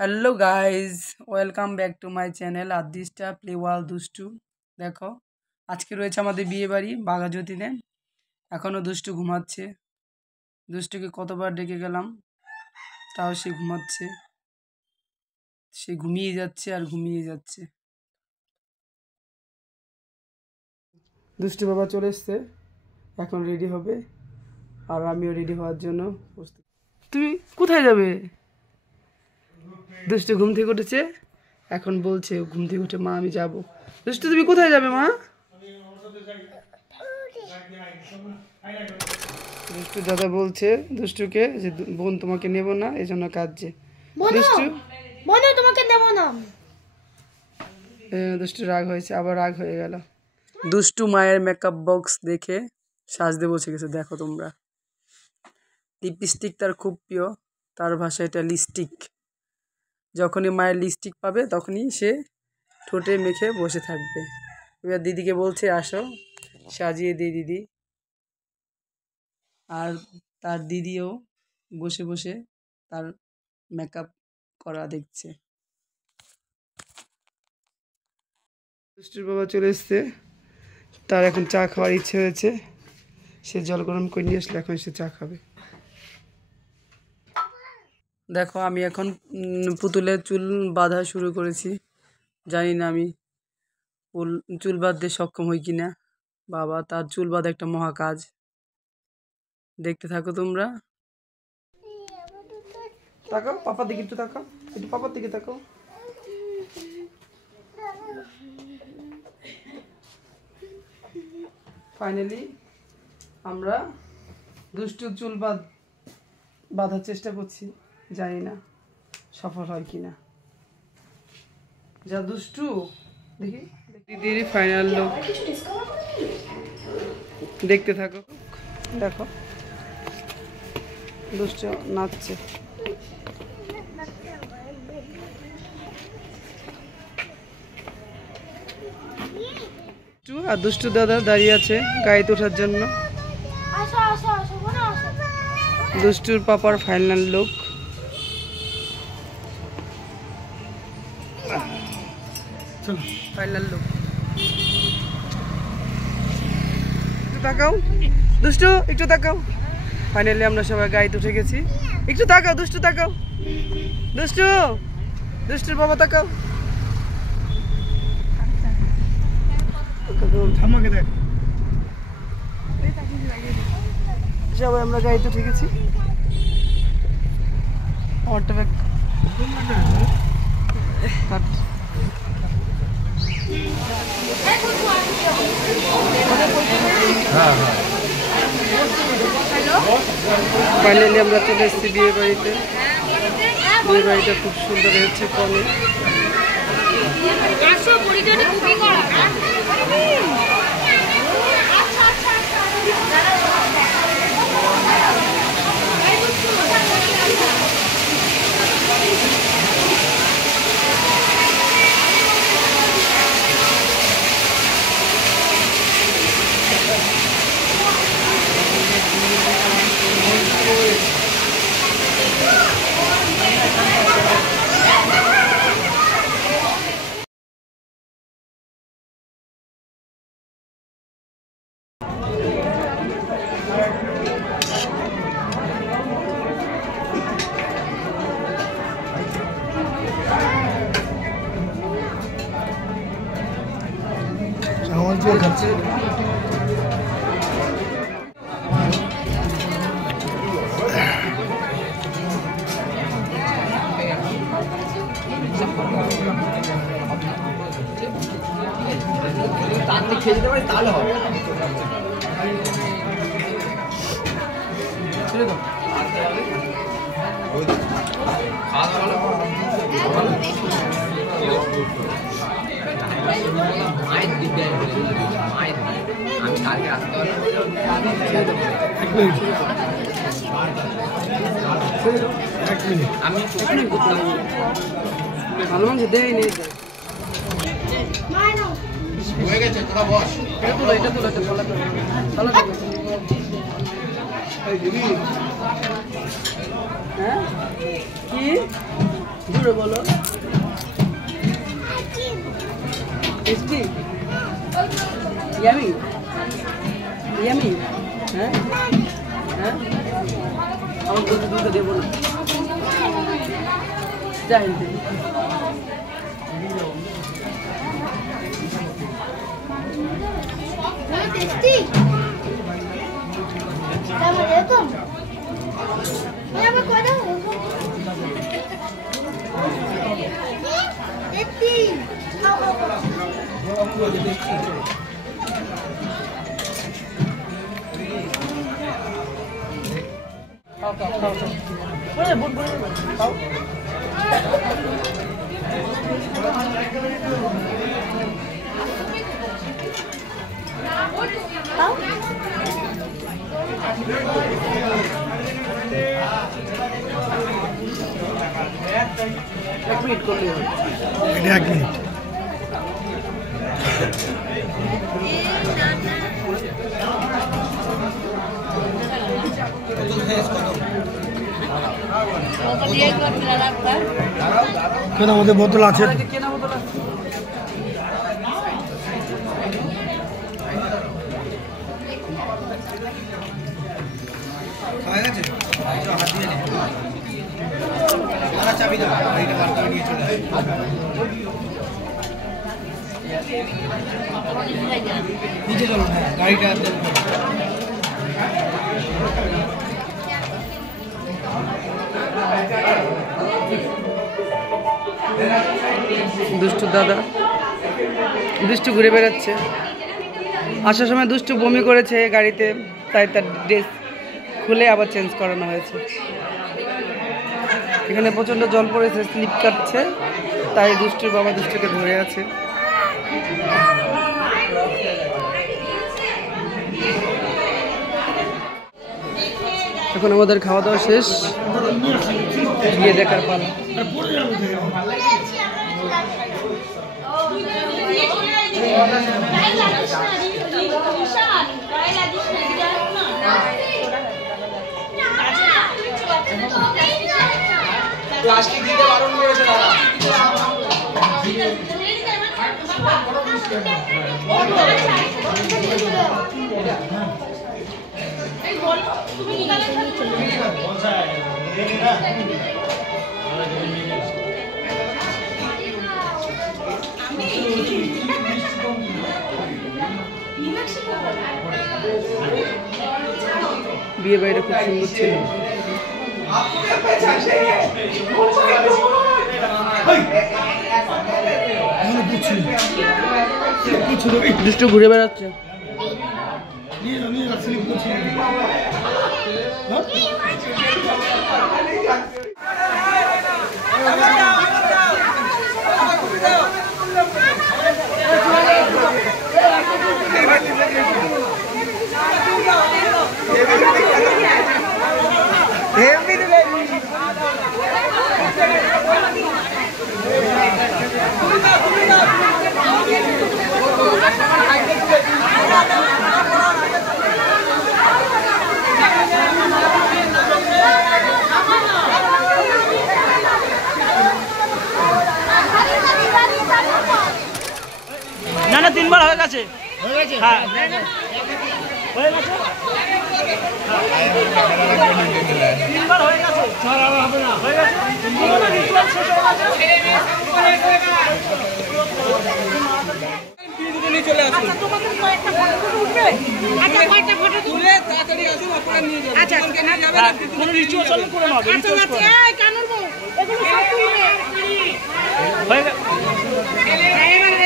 Hello guys, welcome back to my channel Adishta play wall দুষ্টু। দেখো, আজকে রয়েছে আমাদের বিয়ে বাড়ি বাঘাযতীনে। এখনও দুষ্টু ঘুমাচ্ছে। দুষ্টুকে কতবার ডেকে গেলাম, তাও সে ঘুমাচ্ছে। সে ঘুমিয়ে যাচ্ছে আর ঘুমিয়ে যাচ্ছে। দুষ্টু বাবা চলে এসছে, এখন রেডি হবে আর আমিও রেডি হওয়ার জন্য প্রস্তুত। তুমি কোথায় যাবে? দুষ্টু ঘুম থেকে উঠেছে, এখন বলছে ঘুম থেকে উঠে মা আমি যাব। দুষ্টু তুমি কোথায় যাবে মা? দুষ্টু দাদা বলছে দুষ্টুকে যে বোন তোমাকে নেব না, এই জন্য কাঁদছে। দুষ্টু তোমাকে নেব না। দুষ্টু রাগ হয়েছে, আবার রাগ হয়ে গেল। দুষ্টু মায়ের মেকআপ বক্স দেখে সাজতে বসে গেছে। দেখো তোমরা, লিপস্টিক তার খুব প্রিয়, তার ভাষায় এটা লিপস্টিক। যখনই মায়ের লিপস্টিক পাবে তখনই সে ঠোঁটে মেখে বসে থাকবে। এবার দিদিকে বলছে আসো সাজিয়ে দিই দিদি, আর তার দিদিও বসে বসে তার মেকআপ করা দেখছে। দুষ্টুর বাবা চলে এসছে, তার এখন চা খাওয়ার ইচ্ছে হয়েছে। সে জল গরম করে নিয়ে আসলে এখন সে চা খাবে। দেখো, আমি এখন পুতুলের চুল বাঁধা শুরু করেছি। জানি না আমি চুল বাঁধতে সক্ষম হই কিনা। বাবা, তার চুল বাঁধা একটা মহা কাজ। দেখতে থাকো তোমরা। তাকাও পাপার দিকে, একটু তাকাও, একটু পাপার দিকে তাকাও। ফাইনালি আমরা দুষ্টুর চুল বাঁধার চেষ্টা করছি, জানি না সফল হয় কিনা। যা দুষ্টু, দেখি দিদির ফাইনাল লুক দেখতে থাকো। দেখো দুষ্টু নাচছে। আর দুষ্টু দাদা দাঁড়িয়ে আছে গাড়িতে ওঠার জন্য। দুষ্টুর পাপার ফাইনাল লুক। ফাইনাল লুক, একটু তাকাও দুষ্টু, একটু তাকাও। ফাইনালি আমরা সবাই গাড়িতে উঠে গেছি। একটু তাকাও দুষ্টু, তাকাও দুষ্টু, দুষ্টুর বাবা তাকাও। সবাই আমরা গাড়িতে উঠে গেছি। আমারটা ব্যাগ ফাইনালি আমরা চলে এসেছি বিয়ে বাড়িতে। বিয়ে বাড়িটা খুব সুন্দর হচ্ছে। কনে খাচ্ছে। খেয়ে যেতে পারি তাহলে হবে। আমি কালকে আসতে আমি ভালো মানুষ দেয় নেই হয়ে গেছে। তোরা বস, এটা তো ভালো হ্যাঁ কি জোরে বলো। Tasty, yummy, yummy. হ্যাঁ হ্যাঁ, আমার দুটো দুটো দেবো না, যাই টেস্টি কেমন এরকম আমার কথা টেস্টি এক মিনিট করলে হবে। এটা 1 মিনিট। কেন আমাদের বোতল আছে? কেনা বোতল আছে। চাবি দাও, গাড়িটা বার করে নিয়ে চলে আসো। নিচে চলো, গাড়িটা দুষ্টু দাদা, দুষ্টু ঘুরে বেড়াচ্ছে। আসার সময় দুষ্টু বমি করেছে গাড়িতে, তাই তার ড্রেস খুলে আবার চেঞ্জ করানো হয়েছে। এখানে প্রচণ্ড জল পড়েছে, স্লিপ কাটছে, তাই দুষ্টুর বাবা দুষ্টুকে ধরে আছে। এখন আমাদের খাওয়া দাওয়া শেষ, গিয়ে দেখার পালা। প্লাস্টিক দিতে বারণ করেছে দাদা। বিয়ে বাড়িটা খুব সুন্দর ছিল। দুষ্টু ঘুরে বেড়াচ্ছে। না না 3 বার হয়ে গেছে। হ্যাঁ হয়ে গেছে, 3 বার হয়ে গেছে। স্যার আর হবে না, হয়ে গেছে। রিচুয়াল শেষ হয়ে গেছে। চলে আসুন। তোমাদের কয়েকটা ফটো উঠবে। আচ্ছা কয়েকটা ফটো তুলে তাড়াতাড়ি আসুন, আপনারা নিয়ে যাবেন। আচ্ছা নিয়ে যাবেন, কোনো রিচুয়াল চলে করে নাও। আচ্ছা আচ্ছা, এই কানুর বউ এগুলো সব তুলবে। হয়ে গেছে,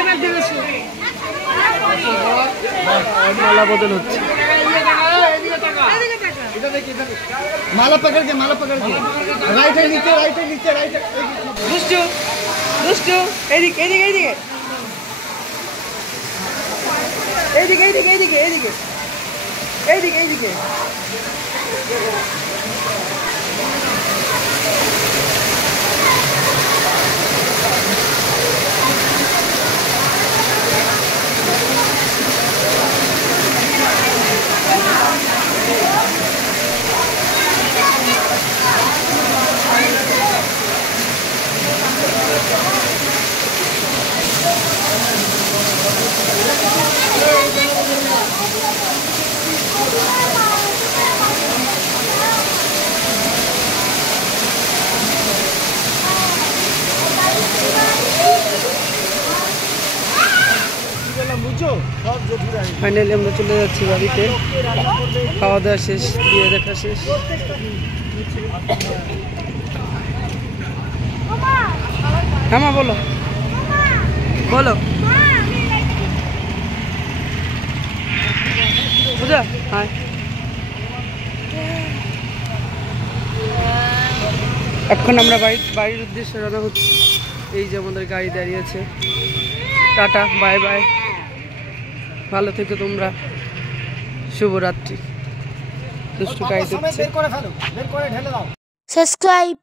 এবার দিন শুরু। মালা বদল হচ্ছে। माला पकड़ के राइट है नीचे, राइट है नीचे, राइट है। দুষ্টু দুষ্টু এইদিকে এইদিকে এইদিকে এইদিকে এইদিকে এইদিকে এইদিকে এইদিকে এইদিকে ফাইনালি আমরা চলে যাচ্ছি বাড়িতে। খাওয়া দাওয়া শেষ, বিয়ে দেখা শেষ। হ্যাঁ মা বলো বলো। বুঝা হ্যাঁ। এখন আমরা বাড়ির উদ্দেশ্যে রওনা হচ্ছি। এই যে আমাদের গাড়ি দাঁড়িয়ে আছে। টাটা, বাই বাই, ভালো থেকো তোমরা, শুভরাত্রি। দুষ্টু গাড়ি বের করে ফেলো, বের করে ঢেলে দাও। Subscribe.